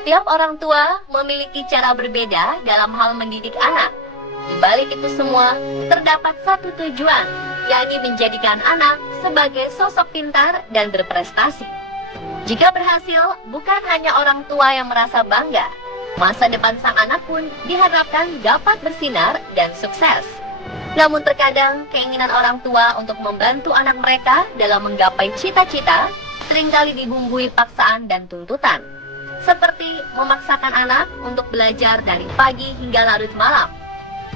Setiap orang tua memiliki cara berbeda dalam hal mendidik anak. Di balik itu semua, terdapat satu tujuan, yakni menjadikan anak sebagai sosok pintar dan berprestasi. Jika berhasil, bukan hanya orang tua yang merasa bangga, masa depan sang anak pun diharapkan dapat bersinar dan sukses. Namun terkadang keinginan orang tua untuk membantu anak mereka dalam menggapai cita-cita seringkali dibumbui paksaan dan tuntutan. Seperti memaksakan anak untuk belajar dari pagi hingga larut malam,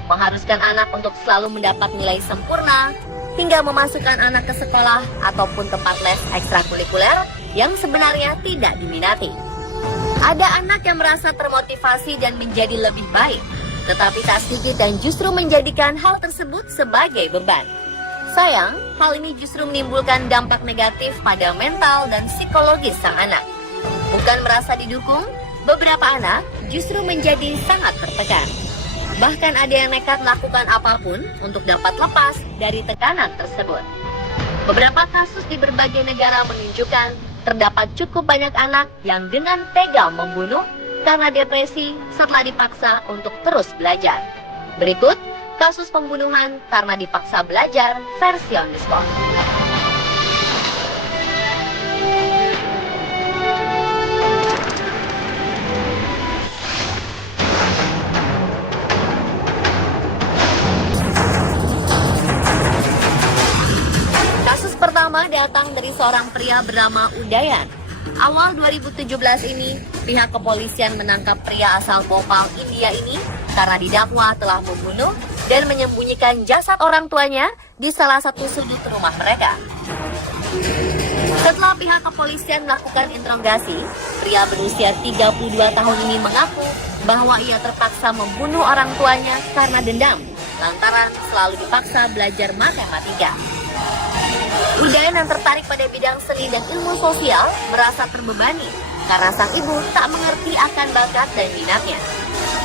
mengharuskan anak untuk selalu mendapat nilai sempurna, hingga memasukkan anak ke sekolah ataupun tempat les ekstrakurikuler yang sebenarnya tidak diminati. Ada anak yang merasa termotivasi dan menjadi lebih baik, tetapi tak sedikit dan justru menjadikan hal tersebut sebagai beban. Sayang, hal ini justru menimbulkan dampak negatif pada mental dan psikologis sang anak. Bukan merasa didukung, beberapa anak justru menjadi sangat tertekan. Bahkan ada yang nekat melakukan apapun untuk dapat lepas dari tekanan tersebut. Beberapa kasus di berbagai negara menunjukkan terdapat cukup banyak anak yang dengan tega membunuh karena depresi setelah dipaksa untuk terus belajar. Berikut kasus pembunuhan karena dipaksa belajar versi on the spot. Kasus pertama datang dari seorang pria bernama Udayan. Awal 2017 ini, pihak kepolisian menangkap pria asal Bhopal, India ini karena didakwa telah membunuh dan menyembunyikan jasad orang tuanya di salah satu sudut rumah mereka. Setelah pihak kepolisian melakukan interogasi, pria berusia 32 tahun ini mengaku bahwa ia terpaksa membunuh orang tuanya karena dendam, lantaran selalu dipaksa belajar matematika. Udayan yang tertarik pada bidang seni dan ilmu sosial merasa terbebani karena sang ibu tak mengerti akan bakat dan minatnya.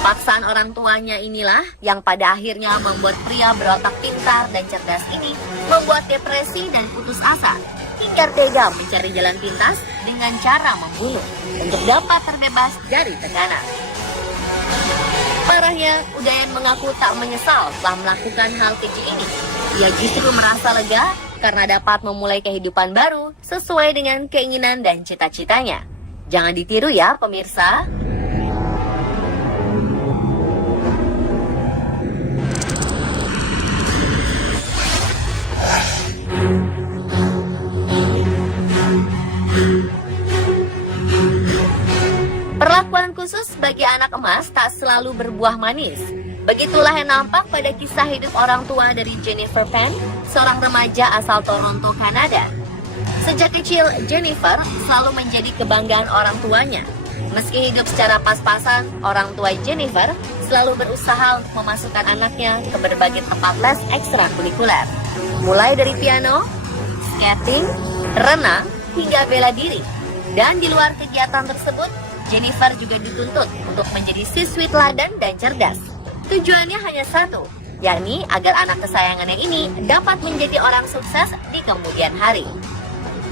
Paksaan orang tuanya inilah yang pada akhirnya membuat pria berotak pintar dan cerdas ini membuat depresi dan putus asa, hingga tega mencari jalan pintas dengan cara membunuh untuk dapat terbebas dari tekanan. Parahnya, Udayan mengaku tak menyesal telah melakukan hal keji ini. Ia justru merasa lega karena dapat memulai kehidupan baru sesuai dengan keinginan dan cita-citanya. Jangan ditiru ya pemirsa. Perlakuan khusus bagi anak emas tak selalu berbuah manis. Begitulah yang nampak pada kisah hidup orang tua dari Jennifer Penn, seorang remaja asal Toronto, Kanada. Sejak kecil, Jennifer selalu menjadi kebanggaan orang tuanya. Meski hidup secara pas-pasan, orang tua Jennifer selalu berusaha untuk memasukkan anaknya ke berbagai tempat les ekstrakurikuler. Mulai dari piano, skating, renang, hingga bela diri. Dan di luar kegiatan tersebut, Jennifer juga dituntut untuk menjadi siswi teladan dan cerdas. Tujuannya hanya satu, yakni agar anak kesayangannya ini dapat menjadi orang sukses di kemudian hari.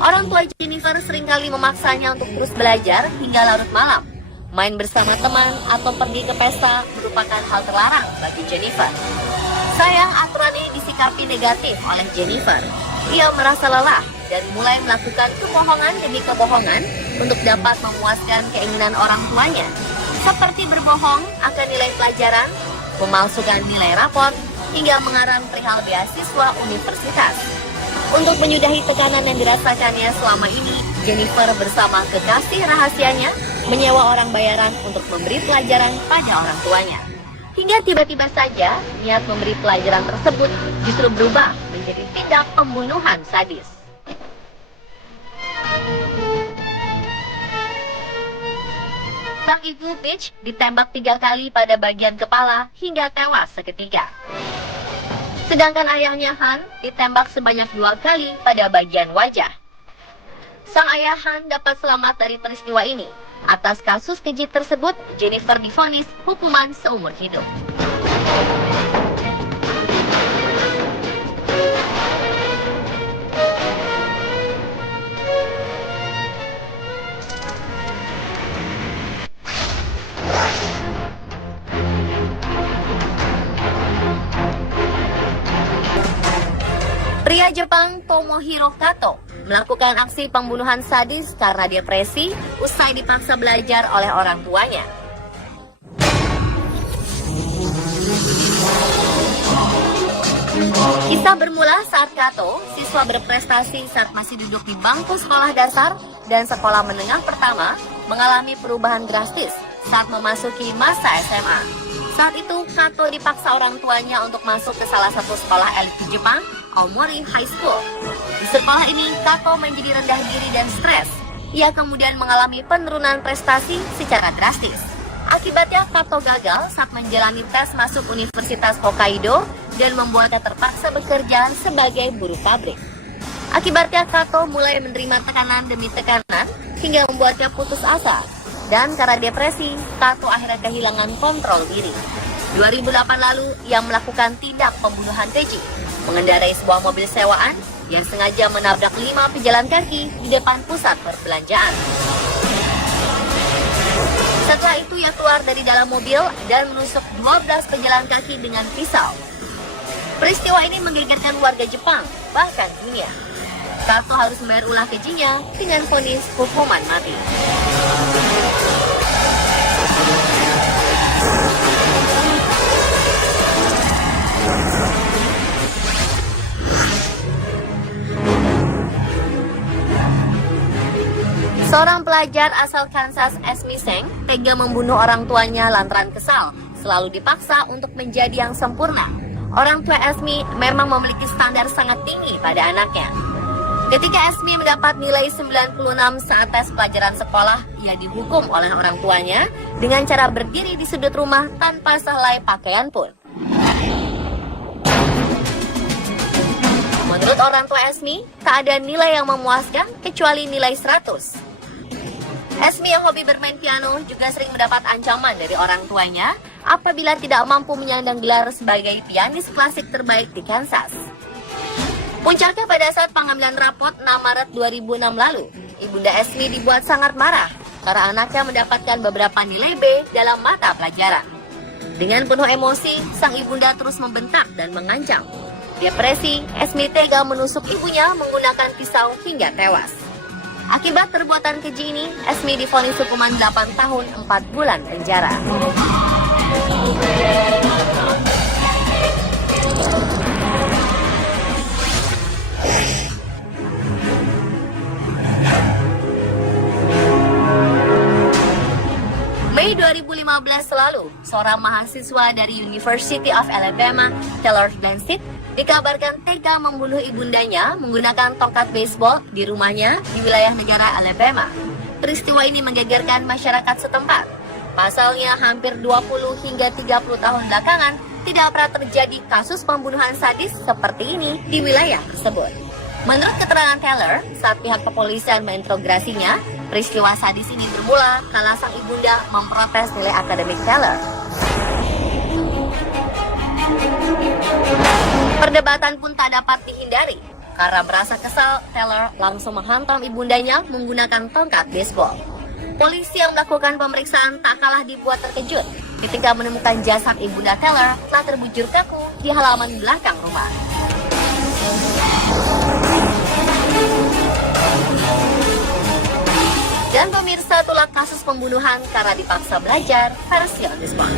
Orang tua Jennifer seringkali memaksanya untuk terus belajar hingga larut malam. Main bersama teman atau pergi ke pesta merupakan hal terlarang bagi Jennifer. Sayang, aturan ini disikapi negatif oleh Jennifer. Ia merasa lelah dan mulai melakukan kebohongan demi kebohongan untuk dapat memuaskan keinginan orang tuanya, seperti berbohong akan nilai pelajaran, memalsukan nilai rapor, hingga mengarang perihal beasiswa universitas. Untuk menyudahi tekanan yang dirasakannya selama ini, Jennifer bersama kekasih rahasianya menyewa orang bayaran untuk memberi pelajaran pada orang tuanya. Hingga tiba-tiba saja, niat memberi pelajaran tersebut justru berubah menjadi tindak pembunuhan sadis. Sang ibu Peach ditembak 3 kali pada bagian kepala hingga tewas seketika. Sedangkan ayahnya Han ditembak sebanyak 2 kali pada bagian wajah. Sang ayah Han dapat selamat dari peristiwa ini. Atas kasus keji tersebut, Jennifer divonis hukuman seumur hidup. Pria Jepang Tomohiro Kato melakukan aksi pembunuhan sadis karena depresi usai dipaksa belajar oleh orang tuanya. Kisah bermula saat Kato, siswa berprestasi saat masih duduk di bangku sekolah dasar dan sekolah menengah pertama, mengalami perubahan drastis saat memasuki masa SMA. Saat itu, Kato dipaksa orang tuanya untuk masuk ke salah satu sekolah elit di Jepang, Aomori High School. Di sekolah ini, Kato menjadi rendah diri dan stres. Ia kemudian mengalami penurunan prestasi secara drastis. Akibatnya, Kato gagal saat menjalani tes masuk Universitas Hokkaido dan membuatnya terpaksa bekerja sebagai buruh pabrik. Akibatnya, Kato mulai menerima tekanan demi tekanan hingga membuatnya putus asa. Dan karena depresi, Kato akhirnya kehilangan kontrol diri. 2008 lalu, ia melakukan tindak pembunuhan keji, mengendarai sebuah mobil sewaan yang sengaja menabrak 5 pejalan kaki di depan pusat perbelanjaan. Setelah itu, ia keluar dari dalam mobil dan menusuk 12 pejalan kaki dengan pisau. Peristiwa ini menggegerkan warga Jepang, bahkan dunia. Kato harus membayar ulah kejinya dengan vonis hukuman mati. Seorang pelajar asal Kansas, Esme Seng, tega membunuh orang tuanya lantaran kesal, selalu dipaksa untuk menjadi yang sempurna. Orang tua Esme memang memiliki standar sangat tinggi pada anaknya. Ketika Esme mendapat nilai 96 saat tes pelajaran sekolah, ia dihukum oleh orang tuanya dengan cara berdiri di sudut rumah tanpa sehelai pakaian pun. Menurut orang tua Esme, tak ada nilai yang memuaskan kecuali nilai 100. Esme yang hobi bermain piano juga sering mendapat ancaman dari orang tuanya apabila tidak mampu menyandang gelar sebagai pianis klasik terbaik di Kansas. Puncaknya pada saat pengambilan rapot 6 Maret 2006 lalu, Ibunda Esme dibuat sangat marah karena anaknya mendapatkan beberapa nilai B dalam mata pelajaran. Dengan penuh emosi, sang ibunda terus membentak dan mengancam. Depresi, Esme tega menusuk ibunya menggunakan pisau hingga tewas. Akibat perbuatan keji ini, Esme divonis hukuman 8 tahun 4 bulan penjara. Mei 2015 lalu, seorang mahasiswa dari University of Alabama, Taylor Blanchett, dikabarkan tega membunuh ibundanya menggunakan tongkat baseball di rumahnya di wilayah negara Alabama. Peristiwa ini menggegerkan masyarakat setempat. Pasalnya, hampir 20 hingga 30 tahun belakangan tidak pernah terjadi kasus pembunuhan sadis seperti ini di wilayah tersebut. Menurut keterangan Taylor, saat pihak kepolisian menginterogasinya, peristiwa sadis ini bermula kala sang ibunda memprotes nilai akademik Taylor. Perdebatan pun tak dapat dihindari. Karena merasa kesal, Taylor langsung menghantam ibundanya menggunakan tongkat baseball. Polisi yang melakukan pemeriksaan tak kalah dibuat terkejut ketika menemukan jasad ibunda Taylor telah terbujur kaku di halaman belakang rumah. Dan pemirsa, itulah kasus pembunuhan karena dipaksa belajar versi on the spot.